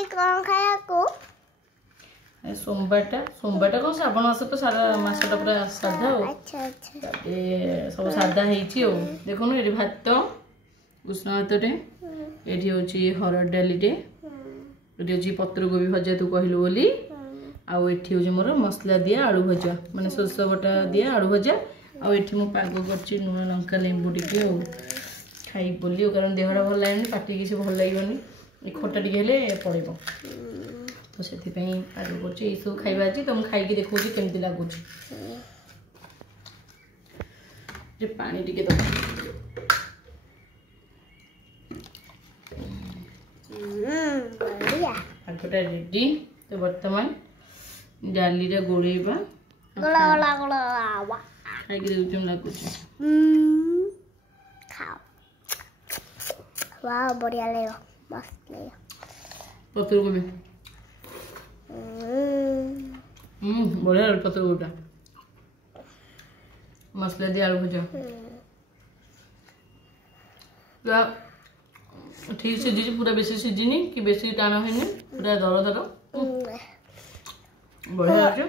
आज कौन खाया को सोमवार कौन श्रावण मास तो सारा मासटा पूरा साधा हो। अच्छा अच्छा सब साधा हेची हो। देखो ये भात उष्ण भातटे ये हूँ हरड़ डालीटे ये हूँ पत्र कोबी भजा तू कहलु बोली आउ एठी हूँ मोर मसला दिया आलू भजा माने सोरष बटा दिया आलू भजा आउ एठी मु पाग करछि लुण लंका लेंबू टिके हो खाई बोली कारण देहटा भल लागनी पाटी किसी भल लगे खटा टिके हेले पड़ेबो तो से पाग कर सब खाଇବା आज तुम खाई देखो केमती लगुच पानी टिके दो पागटा रेडी तो बर्तमान डालीटा गोलेबा खाई देखुम लगुच खाओ वाह बढ़िया लगे मस्त लगे पत्र कोबी बढ़िया पत्र कोबीटा मसला दिया आलू भजा पूरा ठीक सीझी पूरा बेसी सीझीनी कि बेसी टाण है पूरा दर दर बढ़िया अच्छे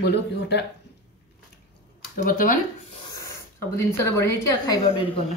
बोलो कि घटा तो बर्तमान सब जिन बढ़िया खाଇବା डेरी करना।